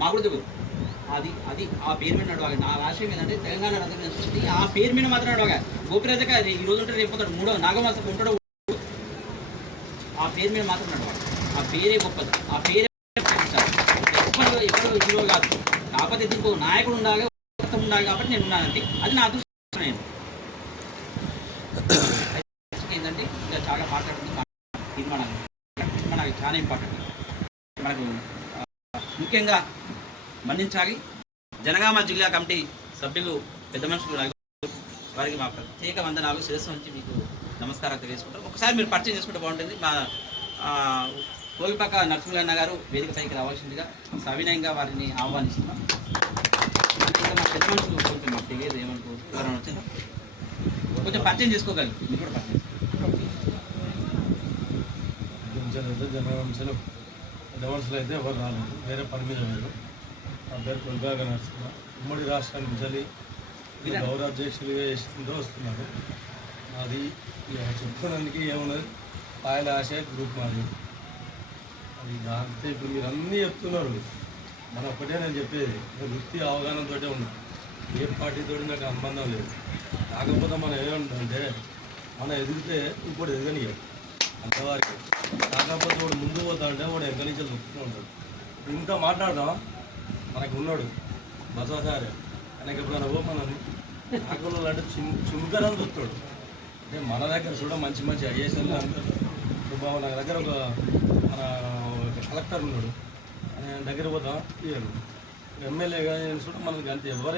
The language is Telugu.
మాకు కూడా తెలియదు. అది అది ఆ పేరు మీద నడవాలి. నా ఆశయం ఏంటంటే తెలంగాణ రథం సృష్టి ఆ పేరు మీద మాత్రం నడవగా. గోపిరాజక ఈ రోజు ఉంటే రేపు పోతాడు, మూడో నాగమాసం ఉంటాడు, ఆ పేరు మీద మాత్రం నడవాలి. ఆ పేరే గొప్పది, ఆ పేరే ఎప్పుడు హీరో కాదు. కాకపోతే దీనికి నాయకుడు ఉండాలి, ఉండాలి కాబట్టి నేను ఉన్నానంటే అది నా అదృష్టం. నేను ఏంటంటే ఇంకా చాలా మాట్లాడుతుంది తీర్మానాలు మనకు చాలా ఇంపార్టెంట్. మనకు ముఖ్యంగా మన్నించాలి జనగామ జిల్లా కమిటీ సభ్యులు పెద్ద మనుషులు వారికి మా ప్రత్యేక వందనాలు శిరస్సు నుంచి మీకు నమస్కారాలు తెలియజేసుకుంటాం. ఒకసారి మీరు పరిచయం చేసుకుంటే బాగుంటుంది. మా కోగిపాక నరసింహన్న గారు వేదిక పైకి రావాల్సిందిగా సవినయంగా వారిని ఆహ్వానిస్తున్నాం. ఇంకా మా పెద్ద మనుషులు కొంచెం మాకు తెలియదు ఏమనుకో ఎవరైనా వచ్చిందా కొంచెం పరిచయం చేసుకోగలరు. మీరు కూడా పరిచయం జనవంశలు పెద్ద మనుషులు అయితే ఎవరు రాలేదు, వేరే పని మీద వేరు. నా పేరు కొల్బాగా నరసింహ. ఉమ్మడి రాష్ట్రానికి చలి గౌరవ అధ్యక్షులుగా చేస్తుందో వస్తున్నారు. అది చెప్పుకోవడానికి ఏమున్నది, పాయల ఆశ గ్రూప్ మాది. అది దాంతో ఇప్పుడు మీరు అన్నీ చెప్తున్నారు. మన ఒక్కటే నేను చెప్పేది, వృత్తి అవగాహనతో ఉన్నా. ఏ పార్టీతో నాకు సంబంధం లేదు. కాకపోతే మనం ఏమంటుందంటే మనం ఎదిగితే ఇంకోటి ఎదగనియాలి అంతవారికి. కాకపోతే వాడు ముందు పోతా అంటే వాడు ఎక్కడి నుంచి దుఃఖంగా ఉంటాడు. ఇంకా మాట్లాడదాం, మనకు ఉన్నాడు బసవసారి ఆయనకి ఎప్పుడైనా మనం ఆకులు అంటే చుంకరని చూస్తాడు. అంటే మన దగ్గర కూడా మంచి మంచి ఐఏఎస్ఎల్ అందరూ బాబు నా దగ్గర ఒక మన కలెక్టర్ ఉన్నాడు, ఆయన దగ్గర పోతాం ఇయ్యరు. ఎమ్మెల్యేగా నేను కూడా మనకి అంతే ఎవరు